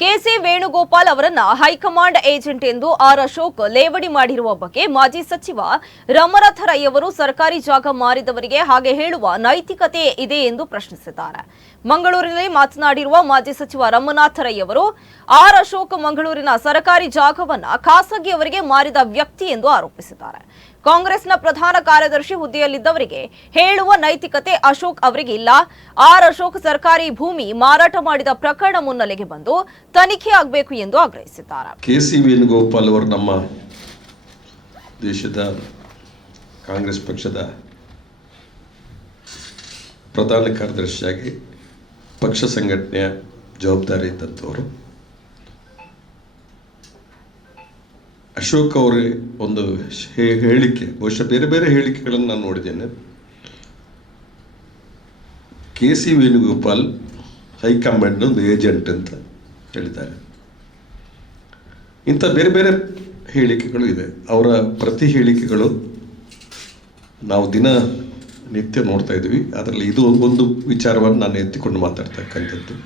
KC Venugopal ಅವರನ್ನ high command agent ಎಂದು R Ashok ಲೇವಡಿ ಮಾಡಿರುವ ಬಗ್ಗೆ ಮಾಜಿ ಸಚಿವ ರಮನಾಥ ರೈ ಅವರು ಸರ್ಕಾರಿ ಜಾಗ ಮಾರಿದವರಿಗೆ ಹಾಗೆ ಹೇಳುವ ನೈತಿಕತೆ ಇದೆ ಎಂದು ಪ್ರಶ್ನಿಸಿದ್ದಾರೆ. ಮಂಗಳೂರಿನಲ್ಲಿ ಮಾತನಾಡಿರುವ ಮಾಜಿ ಸಚಿವ ರಮನಾಥ ರೈ ಅವರು ಆರ್ ಅಶೋಕ್ ಮಂಗಳೂರಿನ ಸರ್ಕಾರಿ ಜಾಗವನ್ನ ಖಾಸಗಿಯವರಿಗೆ ಮಾರಿದ ವ್ಯಕ್ತಿ ಎಂದು ಆರೋಪಿಸಿದ್ದಾರೆ. ಕಾಂಗ್ರೆಸ್ನ ಪ್ರಧಾನ ಕಾರ್ಯದರ್ಶಿ ಹುದ್ದೆಯಲ್ಲಿದ್ದವರಿಗೆ ಹೇಳುವ ನೈತಿಕತೆ ಅಶೋಕ್ ಅವರಿಗೆ ಇಲ್ಲ. ಆರ್ ಅಶೋಕ್ ಸರ್ಕಾರಿ ಭೂಮಿ ಮಾರಾಟ ಮಾಡಿದ ಪ್ರಕರಣ ಮುನ್ನೆಲೆಗೆ ಬಂದು ತನಿಖೆ ಆಗಬೇಕು ಎಂದು ಆಗ್ರಹಿಸಿದ್ದಾರೆ. ಕೆಸಿ ವೇಣುಗೋಪಾಲ್ ಅವರು ನಮ್ಮ ದೇಶದ ಕಾಂಗ್ರೆಸ್ ಪಕ್ಷದ ಪ್ರಧಾನ ಕಾರ್ಯದರ್ಶಿಯಾಗಿ ಪಕ್ಷ ಸಂಘಟನೆಯ ಜವಾಬ್ದಾರಿ ಇದ್ದಂಥವರು. ಅಶೋಕ್ ಅವರ ಒಂದು ಹೇಳಿಕೆ, ಬಹುಶಃ ಬೇರೆ ಬೇರೆ ಹೇಳಿಕೆಗಳನ್ನು ನಾನು ನೋಡಿದ್ದೇನೆ. ಕೆಸಿ ವೇಣುಗೋಪಾಲ್ ಹೈಕಮಾಂಡ್ ಒಂದು ಏಜೆಂಟ್ ಅಂತ ಹೇಳಿದ್ದಾರೆ. ಇಂಥ ಬೇರೆ ಬೇರೆ ಹೇಳಿಕೆಗಳು ಇದೆ. ಅವರ ಪ್ರತಿ ಹೇಳಿಕೆಗಳು ನಾವು ನಿತ್ಯ ನೋಡ್ತಾ ಇದ್ದೀವಿ. ಅದರಲ್ಲಿ ಇದು ಒಂದು ವಿಚಾರವನ್ನು ನಾನು ಎತ್ತಿಕೊಂಡು ಮಾತಾಡ್ತಕ್ಕಂಥದ್ದು.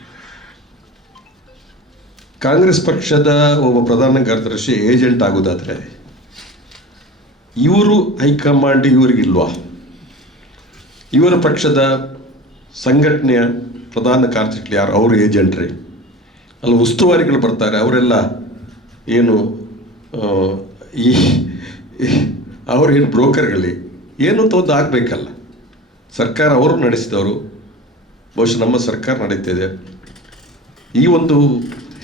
ಕಾಂಗ್ರೆಸ್ ಪಕ್ಷದ ಒಬ್ಬ ಪ್ರಧಾನ ಕಾರ್ಯದರ್ಶಿ ಏಜೆಂಟ್ ಆಗೋದಾದರೆ ಇವರು ಹೈಕಮಾಂಡ್ ಇವರಿಗಿಲ್ವಾ? ಇವರ ಪಕ್ಷದ ಸಂಘಟನೆಯ ಪ್ರಧಾನ ಕಾರ್ಯದರ್ಶಿ ಯಾರು? ಅವರು ಏಜೆಂಟ್ರಿ ಅಲ್ಲಿ ಉಸ್ತುವಾರಿಗಳು ಬರ್ತಾರೆ. ಅವರೆಲ್ಲ ಏನು ಅವರೇನು ಬ್ರೋಕರ್ಗಳಿ ಏನು ಒಂದು ಆಗಬೇಕಲ್ಲ. ಸರ್ಕಾರ ಅವರು ನಡೆಸಿದವರು, ಬಹುಶಃ ನಮ್ಮ ಸರ್ಕಾರ ನಡೀತಿದೆ. ಈ ಒಂದು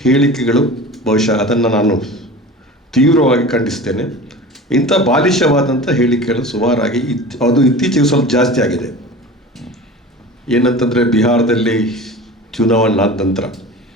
ಹೇಳಿಕೆಗಳು ಬಹುಶಃ ಅದನ್ನು ನಾನು ತೀವ್ರವಾಗಿ ಖಂಡಿಸ್ತೇನೆ. ಇಂಥ ಬಾಲಿಶವಾದಂಥ ಹೇಳಿಕೆಗಳು ಸುಮಾರಾಗಿ ಅದು ಇತ್ತೀಚೆಗೆ ಸ್ವಲ್ಪ ಜಾಸ್ತಿ ಆಗಿದೆ. ಏನಂತಂದರೆ ಬಿಹಾರದಲ್ಲಿ ಚುನಾವಣೆ ಆದ ನಂತರ